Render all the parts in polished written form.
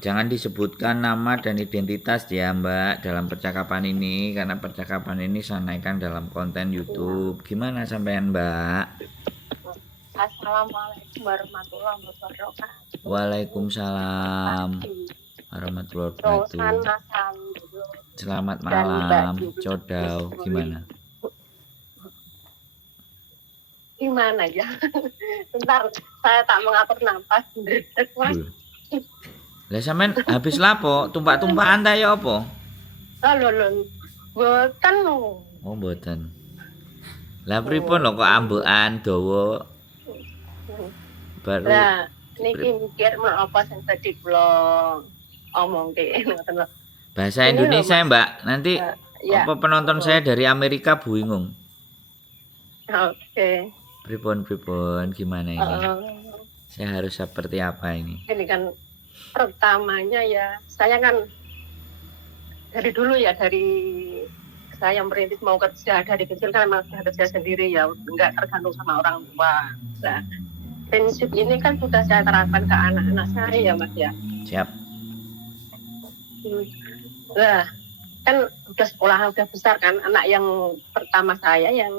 Jangan disebutkan nama dan identitas ya Mbak dalam percakapan ini, karena percakapan ini saya naikkan dalam konten YouTube. Gimana sampean Mbak? Assalamualaikum warahmatullahi wabarakatuh. Waalaikumsalam warahmatullahi wabarakatuh. Rosana Sandro Selamat dan Mbak malam, Juli. Codau. Gimana? Gimana ya? Bentar, saya tak mengatur nafas. Lah sampean habis lapo? Tumpak-tumpakan ta ya apa? Lho, boten. Oh, mboten. Lah pripun lho kok ambekan dawa? Baru Lah, niki mikir mau apa sing tadi kula omongke ngoten lho. bahasa Ini Indonesia loh, Mas. Mbak. Nanti Ya. apa penonton saya dari Amerika bingung. Oke. Pripun gimana ini? Saya harus seperti apa ini? Ini kan pertamanya ya, saya kan dari dulu ya, dari saya merintis mau kerja dari kecil kan memang sudah kerja sendiri ya, nggak tergantung sama orang tua. Nah, prinsip ini kan sudah saya terapkan ke anak-anak saya ya Mas ya. Siap. Nah, kan udah sekolah udah besar kan, anak yang pertama saya yang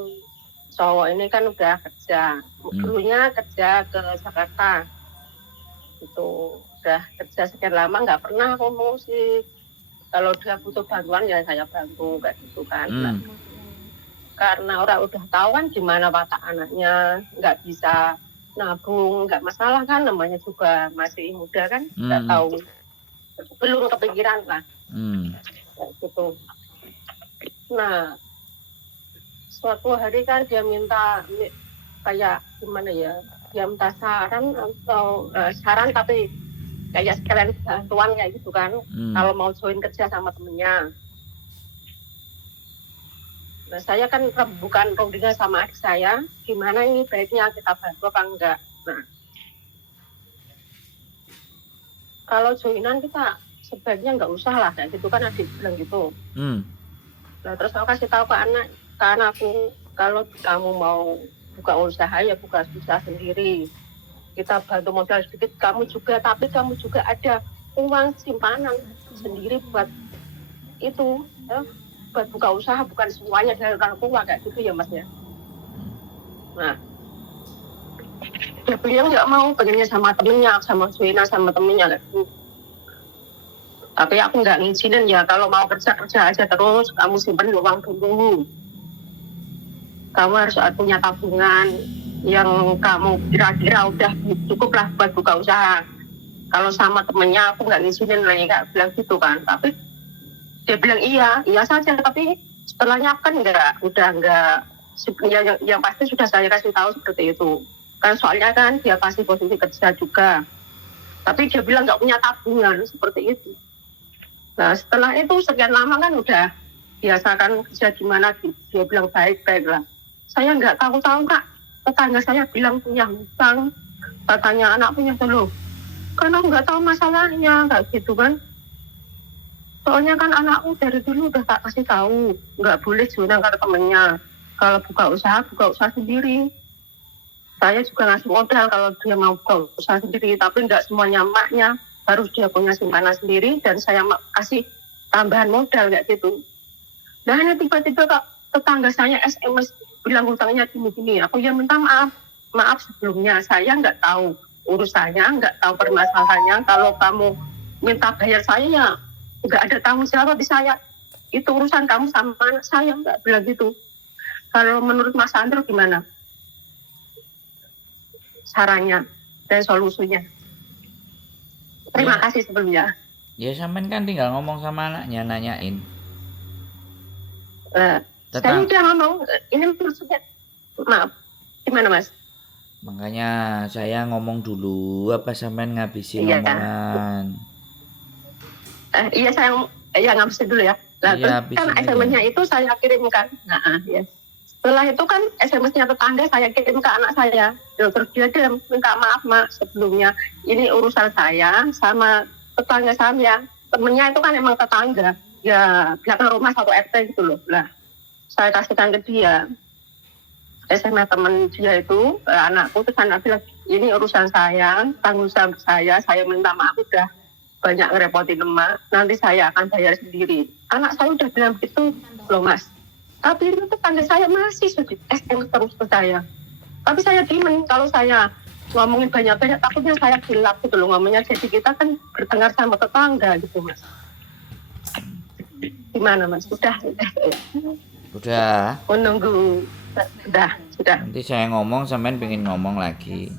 cowok ini kan udah kerja. Dulunya kerja ke Jakarta. Itu udah kerja sekian lama nggak pernah aku musik. Kalau dia butuh bantuan ya saya bantu kayak gitu kan. Nah, karena orang udah tahu kan gimana watak anaknya, nggak bisa nabung, nggak masalah kan, namanya juga masih muda kan, nggak tahu, belum kepikiran lah. Kayak gitu. Nah, suatu hari kan dia minta kayak gimana ya, dia minta saran atau saran tapi kayak sekalian bantuan kayak gitu kan, kalau mau join kerja sama temennya. Nah, saya kan bukan rundingnya sama adik saya, gimana ini baiknya kita bantu apa enggak. Nah, kalau joinan kita sebaiknya nggak usah lah, kayak gitu kan adik bilang gitu. Nah, terus aku kasih tahu ke anakku, kalau kamu mau buka usaha ya buka usaha sendiri. Kita bantu modal sedikit, kamu juga, tapi kamu juga ada uang simpanan sendiri buat itu, ya, buat buka usaha, bukan semuanya dari orang tua kayak gitu ya Mas ya. Nah, beliau nggak mau, pengennya sama temennya, sama Suina sama temennya kayak gitu. Tapi aku nggak ngizinin ya, kalau mau kerja aja terus, kamu simpen uang dulu. Kamu harus punya tabungan yang kamu kira-kira udah cukup lah buat buka usaha. Kalau sama temennya aku nggak ngizinin lagi, Kak bilang gitu kan. Tapi dia bilang iya saja. Tapi setelahnya kan udah nggak, yang pasti sudah saya kasih tahu seperti itu. Kan soalnya kan dia pasti posisi kerja juga. Tapi dia bilang nggak punya tabungan seperti itu. Nah, setelah itu sekian lama kan udah biasa kan kerja gimana, dia bilang baik-baik lah. Saya nggak tahu-tahu Kak, tetangga saya bilang punya hutang, katanya anak punya dulu. Karena nggak tahu masalahnya, kayak gitu kan. Soalnya kan anakku dari dulu udah tak kasih tahu, nggak boleh join ke temennya. Kalau buka usaha sendiri. Saya juga ngasih modal kalau dia mau buka usaha sendiri, tapi nggak semuanya emaknya. Harus dia punya simpanan sendiri dan saya kasih tambahan modal kayak gitu. Nah, ini tiba-tiba Kak, tetangga saya SMS bilang hutangnya gini-gini. Aku ya minta maaf sebelumnya. Saya nggak tahu urusannya, nggak tahu permasalahannya. Kalau kamu minta bayar saya ya nggak ada tanggung jawab di saya. Itu urusan kamu sama anak saya, nggak bilang gitu. Kalau menurut Mas Andro gimana sarannya dan solusinya? Terima kasih sebelumnya. Ya sampean kan tinggal ngomong sama anaknya, nanyain. Saya udah ngomong, ini maksudnya, maaf, gimana Mas? Makanya saya ngomong dulu, apa sampean ngabisin omongan? Iya saya ngabisin dulu ya. Nah, terus kan SMS-nya itu saya kirimkan. Nah, ya. Setelah itu kan SMS-nya tetangga saya kirim ke anak saya. Terus dia minta maaf Mak sebelumnya. Ini urusan saya sama tetangga saya. Temennya itu kan emang tetangga. Ya belakang rumah satu RT gitu loh. Nah, saya kasihkan ke dia. SMS temen dia itu, anakku, terus anak bilang, ini urusan saya, tanggung jawab saya minta maaf udah. banyak ngerepotin emak, nanti saya akan bayar sendiri. Anak saya udah bilang begitu loh Mas. Tapi itu tetangga saya masih sudah SM terus ke saya. Tapi saya diemin, kalau saya ngomongin banyak-banyak takutnya saya gelap gitu loh ngomongnya. Jadi kita kan bertengkar sama tetangga gitu Mas. Gimana Mas? Sudah. Udah. Menunggu. Sudah. Nanti saya ngomong sampean pengen ngomong lagi.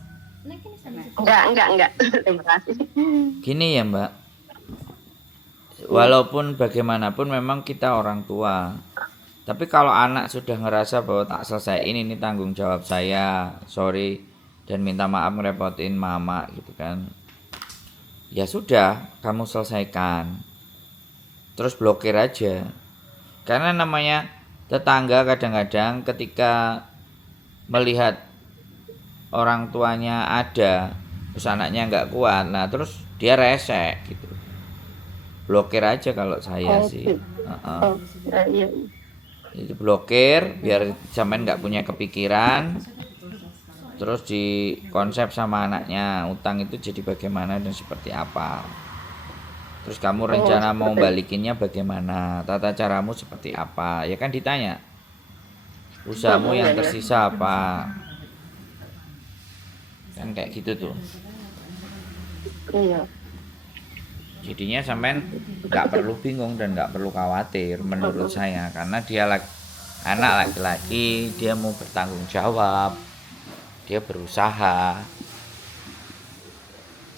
Enggak. Terima kasih. Gini ya Mbak, walaupun bagaimanapun memang kita orang tua, tapi kalau anak sudah ngerasa bahwa tak selesaiin ini tanggung jawab saya, sorry dan minta maaf ngerepotin mama gitu kan, ya sudah kamu selesaikan, terus blokir aja. Karena namanya tetangga kadang-kadang ketika melihat orang tuanya ada terus anaknya nggak kuat, nah terus dia rese gitu. Blokir aja kalau saya sih. Iya. Itu blokir biar sampean nggak punya kepikiran. Terus di konsep sama anaknya utang itu jadi bagaimana dan seperti apa. Terus kamu rencana mau balikinnya bagaimana, tata caramu seperti apa, ya kan ditanya. Usahamu yang tersisa apa, kan kayak gitu tuh. Iya. Jadinya sampean nggak perlu bingung dan nggak perlu khawatir menurut saya, karena dia anak laki-laki, dia mau bertanggung jawab, dia berusaha,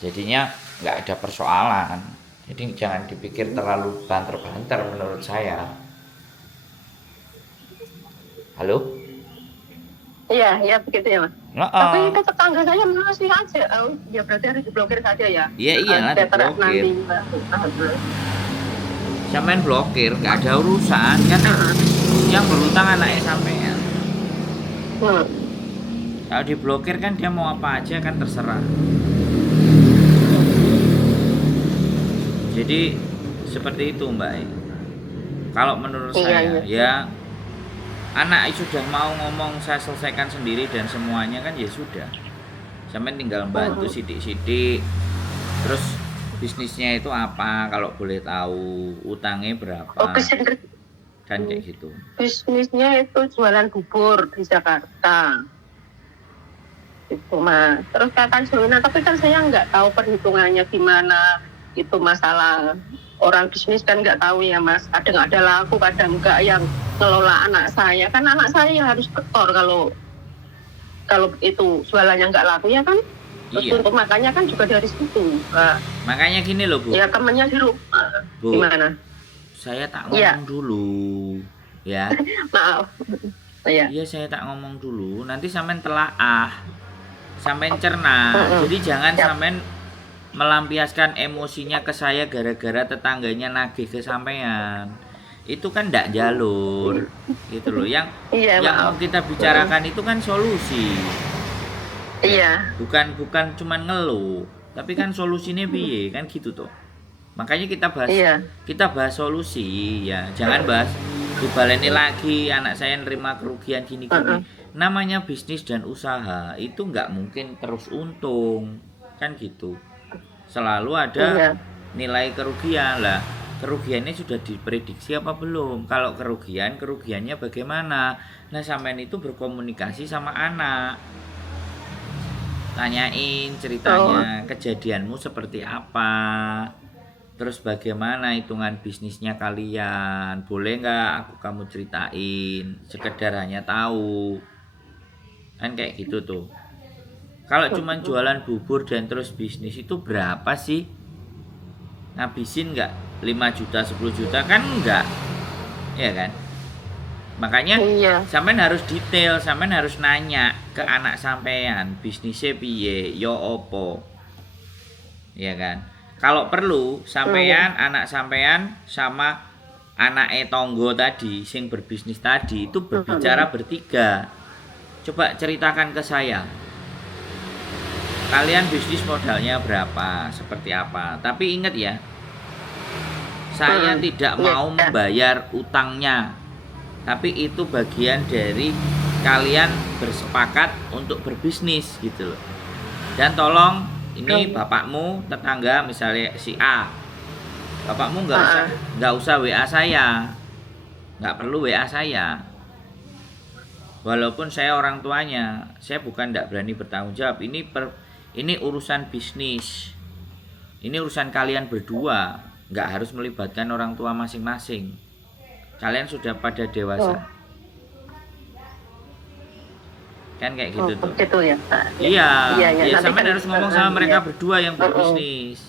jadinya nggak ada persoalan. Jadi jangan dipikir terlalu banter-banter menurut saya. Halo? Iya begitu ya Mas. Tapi itu tetangga saya masih aja. Ya berarti harus diblokir saja ya. Iya, diblokir. Sampean blokir, nggak ada urusan kan. Yang berutang anaknya sampean. Kalau diblokir kan dia mau apa aja kan terserah. Jadi seperti itu Mbak. Kalau menurut saya ya anak sudah mau ngomong saya selesaikan sendiri dan semuanya kan ya sudah. Sampai tinggal bantu sidik-sidik. Terus bisnisnya itu apa kalau boleh tahu, utangnya berapa. Dan kayak gitu. Bisnisnya itu jualan bubur di Jakarta. Itu Mas. Terus katakan Joina, tapi kan saya nggak tahu perhitungannya gimana. Itu masalah orang bisnis kan nggak tahu ya Mas, kadang ada laku kadang enggak yang ngelola anak saya, kan anak saya yang harus ketor kalau itu jualannya nggak laku ya kan. Terus untuk makannya kan juga dari situ. Makanya gini loh Bu, ya temennya di rumah. Bu, gimana saya tak ngomong dulu ya. Maaf iya saya tak ngomong dulu, nanti sampean telaah, sampean cerna. Jadi jangan sampean melampiaskan emosinya ke saya gara-gara tetangganya nagih ke sampean. Itu kan ndak jalur gitu loh. Yang mau kita bicarakan itu kan solusi. Iya. Bukan cuman ngeluh, tapi kan solusinya piye kan gitu tuh. Makanya kita bahas solusi ya. Jangan bahas dibaleni lagi anak saya nerima kerugian gini-gini. Namanya bisnis dan usaha itu nggak mungkin terus untung kan gitu. Selalu ada nilai kerugian lah. Kerugiannya sudah diprediksi apa belum? Kalau kerugiannya bagaimana? Nah sampean itu berkomunikasi sama anak, tanyain ceritanya, kejadianmu seperti apa, terus bagaimana hitungan bisnisnya kalian, boleh nggak kamu ceritain, sekedar hanya tahu kan kayak gitu tuh. Kalau cuma jualan bubur dan terus bisnis itu berapa sih? Ngabisin nggak 5 juta, 10 juta kan enggak, ya kan? Makanya sampean harus detail, sampean harus nanya ke anak sampean, bisnisnya piye, yo opo, ya kan? Kalau perlu sampean, anak sampean sama anak tonggo tadi, sing berbisnis tadi itu berbicara bertiga. Coba ceritakan ke saya. Kalian bisnis modalnya berapa, seperti apa. Tapi ingat ya, saya tidak mau membayar utangnya, tapi itu bagian dari kalian bersepakat untuk berbisnis gitu loh. Dan tolong ini bapakmu tetangga misalnya si A Bapakmu nggak usah WA saya, nggak perlu WA saya. Walaupun saya orang tuanya, saya bukan tidak berani bertanggung jawab. Ini urusan bisnis, ini urusan kalian berdua, nggak harus melibatkan orang tua masing-masing. Kalian sudah pada dewasa, kan kayak gitu tuh. Gitu ya. Iya, Iya, sampean kan, harus ngomong sama mereka berdua yang berbisnis.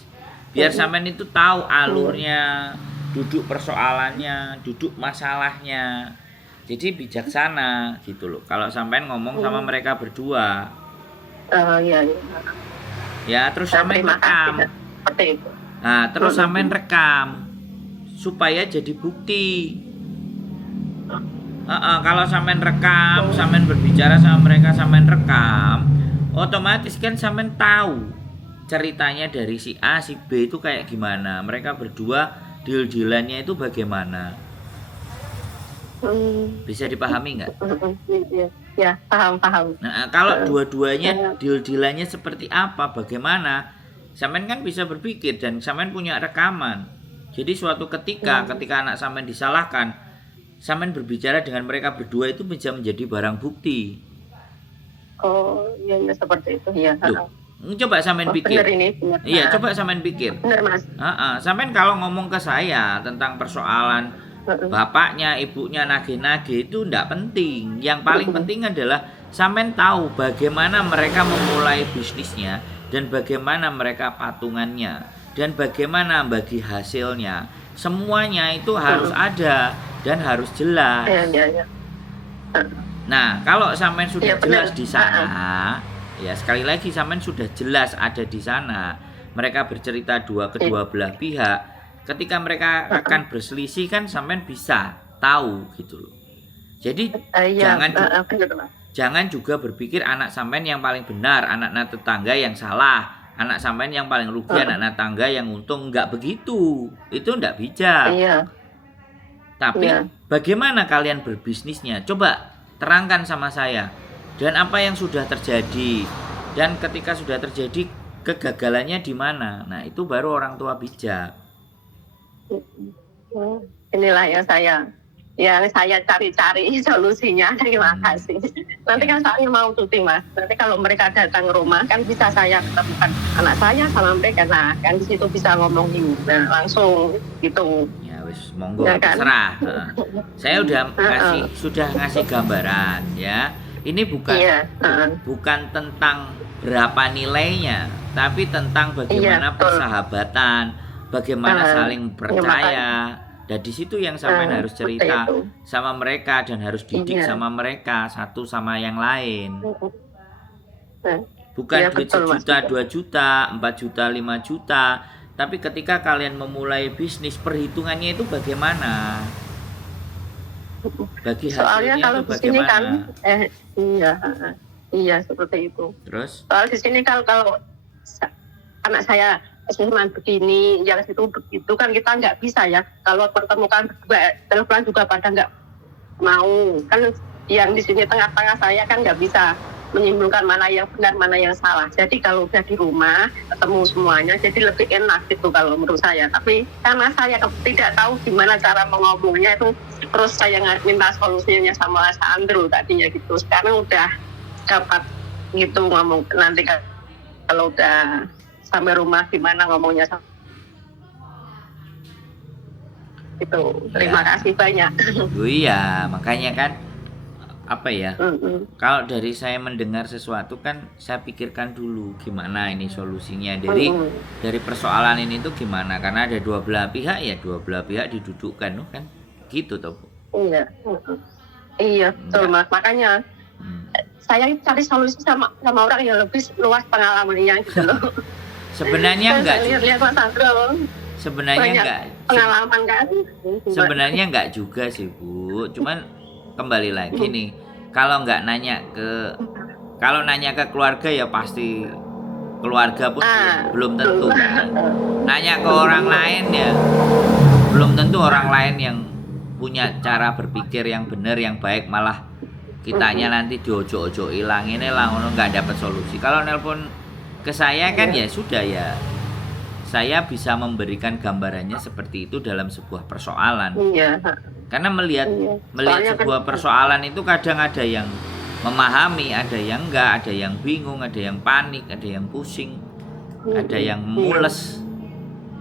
Biar sampean itu tahu alurnya, duduk persoalannya, duduk masalahnya. Jadi bijaksana gitu loh. Kalau sampean ngomong sama mereka berdua. Iya. Ya, terus sampean Terima rekam. kasih. Seperti itu. Nah, terus sampean rekam supaya jadi bukti. Kalau sampean rekam, sampean berbicara sama mereka, sampean rekam, otomatis kan sampean tahu ceritanya dari si A, si B itu kayak gimana. Mereka berdua deal-dealannya itu bagaimana. Bisa dipahami nggak? Ya, paham. Nah, kalau dua-duanya deal-dealannya seperti apa, bagaimana, sampean kan bisa berpikir dan sampean punya rekaman. Jadi suatu ketika anak sampean disalahkan, sampean berbicara dengan mereka berdua itu bisa menjadi barang bukti. Oh, iya seperti itu ya. Loh, coba sampean pikir. Benar ini, benar. Iya, coba sampean pikir. Benar, Mas. Sampean kalau ngomong ke saya tentang persoalan bapaknya, ibunya nagih-nagih itu enggak penting. Yang paling penting adalah sampean tahu bagaimana mereka memulai bisnisnya dan bagaimana mereka patungannya dan bagaimana bagi hasilnya. Semuanya itu harus ada dan harus jelas. Iya. Nah, kalau sampean sudah Iya, benar. jelas di sana, ya sekali lagi sampean sudah jelas ada di sana. Mereka bercerita kedua belah pihak. Ketika mereka akan berselisih kan sampean bisa tahu gitu loh. Jadi jangan juga berpikir anak sampean yang paling benar, anak tetangga yang salah, anak sampean yang paling rugi, anak tetangga yang untung. Enggak begitu. Itu enggak bijak. Iya. Tapi bagaimana kalian berbisnisnya? Coba terangkan sama saya. Dan apa yang sudah terjadi? Dan ketika sudah terjadi, kegagalannya di mana? Nah, itu baru orang tua bijak. Inilah yang saya cari-cari solusinya. Terima kasih. Nanti kan saya mau cuti, Mas. Nanti kalau mereka datang ke rumah kan bisa saya ketemukan anak saya sama mereka. Nah, kan di situ bisa ngomongin langsung gitu. Ya wis, monggo Ya kan? terserah. Saya sudah ngasih gambaran ya. Ini bukan tentang berapa nilainya, tapi tentang bagaimana persahabatan, bagaimana saling percaya. Dan di situ yang sampean harus cerita sama mereka dan harus didik sama mereka satu sama yang lain. Bukan duit 1 juta, 2 juta, 4 juta, 5 juta. Tapi ketika kalian memulai bisnis, perhitungannya itu bagaimana? Bagi hasilnya kalau itu di sini kan bagaimana? iya seperti itu. Terus? Soal di sini kalau anak saya cuma begini, yang situ begitu kan kita nggak bisa ya. Kalau pertemukan berdua, telepon juga pada nggak mau. Kan yang di sini tengah-tengah saya kan nggak bisa menyimpulkan mana yang benar, mana yang salah. Jadi kalau udah di rumah ketemu semuanya, jadi lebih enak gitu kalau menurut saya. Tapi karena saya tidak tahu gimana cara mengomongnya itu, terus saya minta solusinya sama Sandro tadinya gitu. Sekarang udah dapat gitu ngomong, nanti kalau udah sampai rumah gimana ngomongnya itu. Terima kasih banyak. Oh iya, makanya kan apa ya? Kalau dari saya mendengar sesuatu kan saya pikirkan dulu gimana ini solusinya dari persoalan ini tuh gimana, karena ada dua belah pihak ya, dua belah pihak didudukkan kan gitu toh Bu. Iya betul Mas, makanya saya cari solusi sama orang yang lebih luas pengalamannya gitu loh. Sebenarnya enggak. Lihat Mas Sandro. Sebenarnya enggak. Pengalaman kan? Sebenarnya enggak juga sih Bu. Cuman kembali lagi nih, kalau nanya ke keluarga ya pasti keluarga pun belum tentu kan. Nanya ke orang lain ya belum tentu orang lain yang punya cara berpikir yang benar, yang baik, malah kitanya nanti diojo-ojo hilang ini lah, nggak dapat solusi. Kalau nelpon ke saya kan ya sudah ya, saya bisa memberikan gambarannya seperti itu dalam sebuah persoalan. Iya. Karena melihat Soalnya sebuah kan, persoalan itu kadang ada yang memahami, ada yang enggak, ada yang bingung, ada yang panik, ada yang pusing, ada yang mules.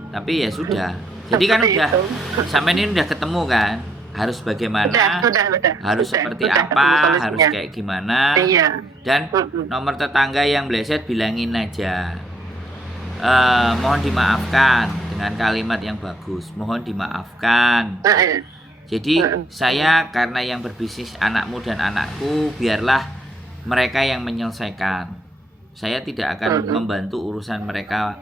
Tapi ya sudah. Jadi kan seperti udah itu. sampai ini udah ketemu kan, harus bagaimana, harus seperti udah apa, ketemu harus solusinya. kayak gimana. Iya. Dan nomor tetangga yang bleset bilangin aja, mohon dimaafkan dengan kalimat yang bagus, mohon dimaafkan. Jadi saya karena yang berbisnis anakmu dan anakku, biarlah mereka yang menyelesaikan. Saya tidak akan membantu urusan mereka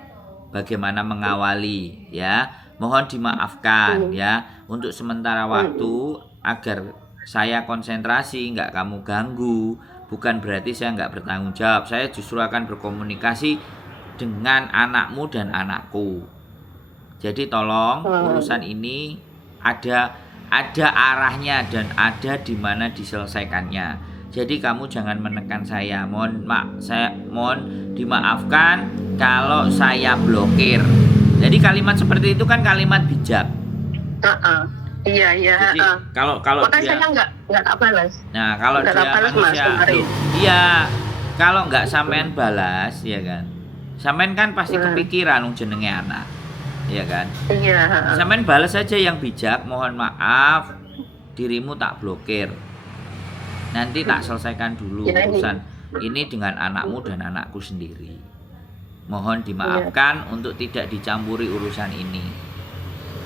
bagaimana mengawali, ya. Mohon dimaafkan ya untuk sementara waktu agar saya konsentrasi, nggak kamu ganggu. Bukan berarti saya nggak bertanggung jawab. Saya justru akan berkomunikasi dengan anakmu dan anakku. Jadi tolong urusan ini ada arahnya dan ada di mana diselesaikannya. Jadi kamu jangan menekan saya. Mohon dimaafkan kalau saya blokir. Jadi kalimat seperti itu kan kalimat bijak. Iya. Jadi kalau makanya dia, saya nggak tak balas. nah kalau nggak dia balas, Mas, manusia, kemarin. iya, kalau nggak sampean balas, ya kan, sampean kan pasti kepikiran jenenge anak, ya kan. Iya. Sampean balas saja yang bijak, mohon maaf, dirimu tak blokir. Nanti tak selesaikan dulu urusan ini dengan anakmu dan anakku sendiri. Mohon dimaafkan untuk tidak dicampuri urusan ini.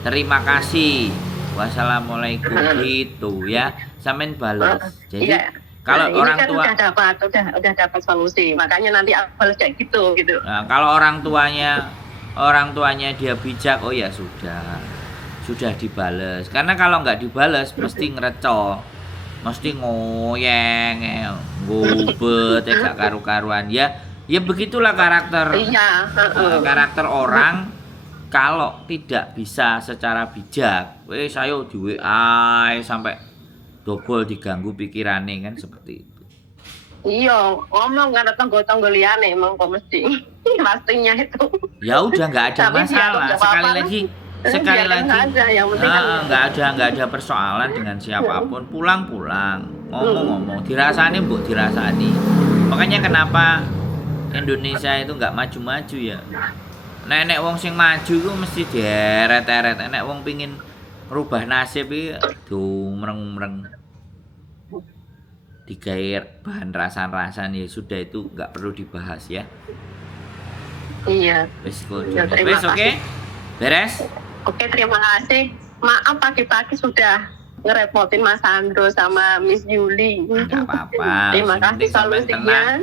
Terima kasih. Wassalamualaikum gitu ya. Sampean balas. Jadi kalau ini orang kan tua udah dapat solusi. Makanya nanti aku balas kayak gitu. Nah, kalau orang tuanya dia bijak, oh ya sudah dibales. Karena kalau nggak dibales mesti ngerecok, mesti ngoyeng, ngubet, gak karu-karuan ya. Ya begitulah karakter karakter orang kalau tidak bisa secara bijak. Saya di WA sampai double diganggu pikirannya kan seperti itu. Iya, ngomong nggak ada tonggo-tonggo liane emang kok mesti pastinya itu. Ya udah nggak ada Tapi masalah. Sekali lagi nggak ada persoalan dengan siapapun. Pulang ngomong dirasani mbok dirasani. Makanya kenapa Indonesia itu nggak maju-maju ya. Nenek wong sing maju itu mesti deret-eret. Nenek wong pingin merubah nasib iki dumreng-mreng. Digair bahan rasan-rasan ya sudah, itu nggak perlu dibahas ya. Iya. Wis oke. Beres? Oke, terima kasih. Maaf pagi-pagi sudah ngerepotin Mas Andro sama Miss Yuli. Nggak apa-apa. Terima kasih solusinya.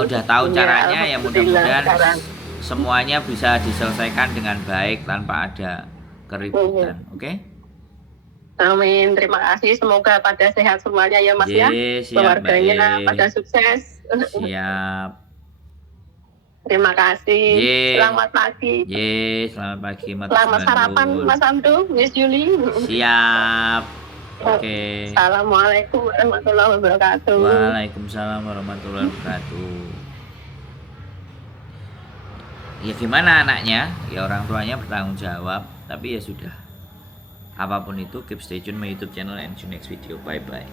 Udah tahu caranya ya, mudah-mudahan Alhamdulillah. semuanya bisa diselesaikan dengan baik tanpa ada keributan. Oke? Amin. Terima kasih. Semoga pada sehat semuanya ya Mas ya. Siap, Keluarganya baik. pada sukses. Siap. Terima kasih. Selamat pagi. Selamat pagi. Selamat sarapan Mas Andro, Miss Yuli. Siap. Oke. Assalamualaikum warahmatullahi wabarakatuh. Waalaikumsalam warahmatullahi wabarakatuh. Ya gimana anaknya? Ya orang tuanya bertanggung jawab. Tapi ya sudah. Apapun itu, keep stay tune my YouTube channel and see you next video. Bye bye.